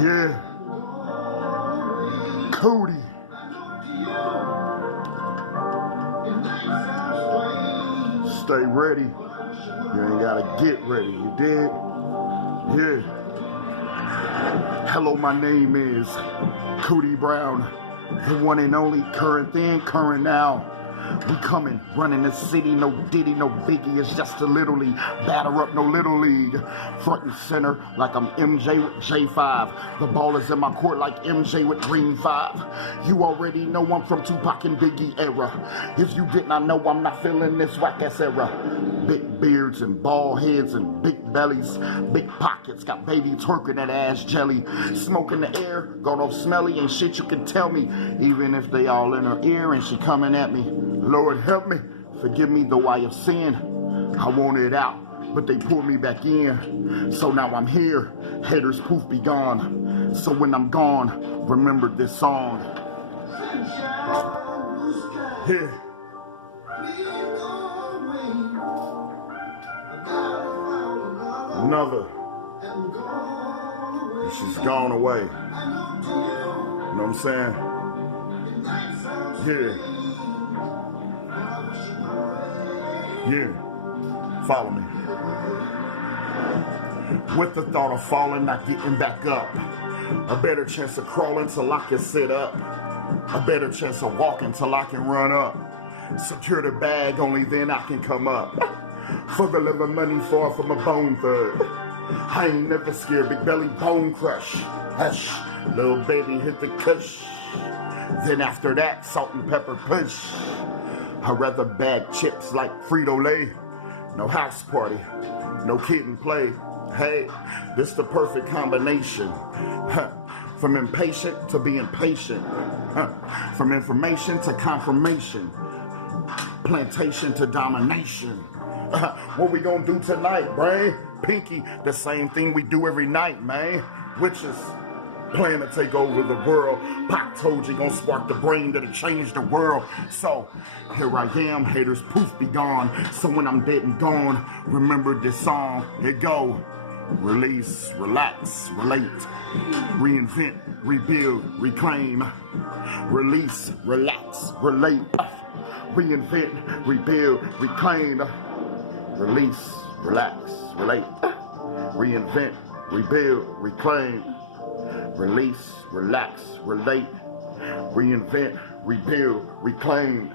Yeah, COOTY. Stay ready. You ain't gotta get ready, you dig? Yeah. Hello, my name is COOTY Brown, the one and only, current then, current now. We coming, running the city, no Diddy, no Biggie, it's just a little league. Batter up, no little league. Front and center like I'm MJ with J5. The ball is in my court like MJ with Dream 5. You already know I'm from Tupac and Biggie era. If you did not know, I'm not feeling this whack-ass era. Big beards and bald heads and big bellies, big pockets, got baby twerking that ass jelly. Smoke in the air, gone off smelly, ain't shit you can tell me. Even if they all in her ear and she coming at me. Lord help me, forgive me though I have sinned. I wanted out, but they pulled me back in. So now I'm here, haters poof be gone. So when I'm gone, remember this song. Yeah. Another. And she's gone away. You know what I'm saying? Yeah. Yeah, follow me. With the thought of falling, not getting back up. A better chance of crawling till I can sit up. A better chance of walking till I can run up. Secure the bag, only then I can come up. For the love of money, far from a bone thug. I ain't never scared, big belly bone crush. Hush, little baby hit the cush. Then after that, salt and pepper push. I'd rather bag chips like Frito-Lay. No house party, no kid and play. Hey, this the perfect combination. From impatient to being patient. From information to confirmation. Plantation to domination. What we gonna do tonight, brain? Pinky, the same thing we do every night, man. Which is plan to take over the world. Pac told you gonna spark the brain that'll change the world. So here I am, haters poof be gone. So when I'm dead and gone, remember this song. Here go. Release, relax, relate, reinvent, rebuild, reclaim. Release, relax, relate, reinvent, rebuild, reclaim. Release, relax, relate, reinvent, rebuild, reclaim. Release, relax, relate, reinvent, rebuild, reclaim.